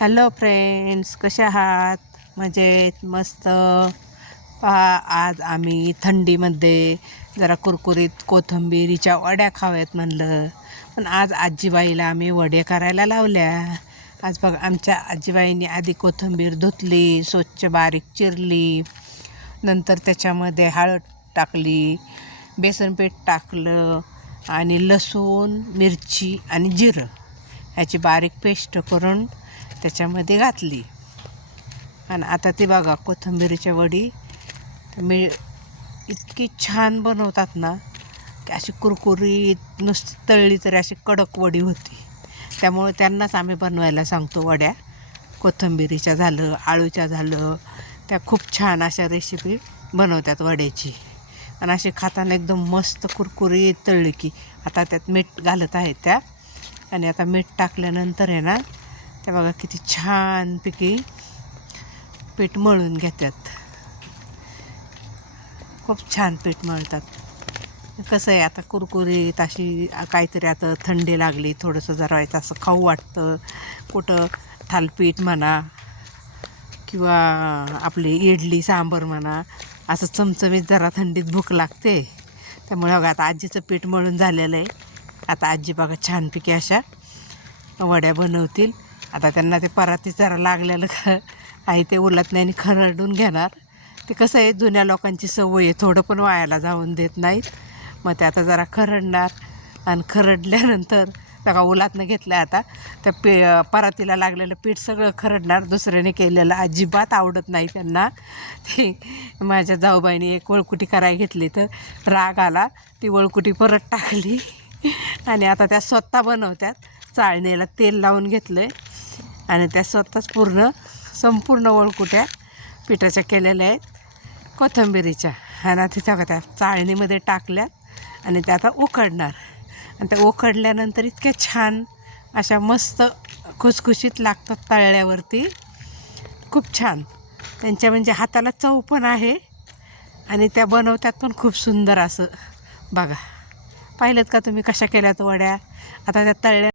Hello friends कसे आहात? मजेत मस्त. पहा आज आम्ही थंडीमध्ये जरा कुरकुरीत कोथंबीरीच्या वड्या खाव्यात म्हणलं. पण आज आजीबाईला आम्ही वडे करायला लावल्या. आज बघ आमच्या आजीबाईने आधी कोथिंबीर धुतली स्वच्छ बारीक चिरली. नंतर त्याच्यामध्ये हळद टाकली बेसनपीठ टाकलं आणि लसूण मिरची आणि जिरं ह्याची बारीक पेस्ट करून त्याच्यामध्ये घातली. आणि आता ती बघा कोथिंबिरीच्या वडी. मी इतकी छान बनवतात ना की अशी कुरकुरीत नुसती तळली तरी अशी कडक वडी होती. त्यामुळे त्यांनाच आम्ही बनवायला सांगतो वड्या. कोथिंबिरीच्या झालं आळूच्या झालं. त्या खूप छान अशा रेसिपी बनवतात वड्याची. आणि अशी खाताना एकदम मस्त कुरकुरीत तळली की आता त्यात मीठ घालत आहेत त्या. आणि आता मीठ टाकल्यानंतर आहे ना ते बघा किती छानपैकी पीठ मळून घेतात. खूप छान पीठ मळतात. कसं आहे आता कुरकुरीत अशी काहीतरी आता थंडी लागली थोडंसं जरा व्हायचं असं खाऊ वाटतं. कुठं थालपीठ म्हणा किंवा आपली इडली सांबर म्हणा असं चमचमीत जरा थंडीत भूक लागते. त्यामुळे बघा आता आजीचं पीठ मळून झालेलं आहे. आता आजी बघा छानपैकी अशा वड्या बनवतील. आता त्यांना ते पराती जरा लागलेलं का? आहे ते उलत नाही आणि खरडून घेणार. ते कसं आहे जुन्या लोकांची सवय आहे थोडं पण वायाला जाऊन देत नाहीत. मग ते आता जरा खरडणार. आणि खरडल्यानंतर त्या उलातनं घेतलं आता. त्या पे परातीला लागलेलं पीठ सगळं खरडणार. दुसऱ्याने केलेलं अजिबात आवडत नाही त्यांना. ती माझ्या जाऊबाईने एक वळकुटी करायला घेतली तर राग आला. ती वळकुटी परत टाकली. आणि आता त्या स्वतः बनवतात चाळणीला तेल लावून घेतलं आहे आणि त्या स्वतःच पूर्ण संपूर्ण वळकुट्या पिठाच्या केलेल्या आहेत. कोथंबिरीच्या. आणि आता तिच्या त्या चाळणीमध्ये टाकल्यात आणि त्या आता उकडणार. आणि त्या उकडल्यानंतर इतक्या छान अशा मस्त खुसखुशीत लागतात तळल्यावरती. खूप छान. त्यांच्या म्हणजे हाताला चव पण आहे आणि त्या बनवतात पण खूप सुंदर असं. बघा. पाहिलं का तुम्ही कशा केल्यात वड्या? आता त्या तळल्या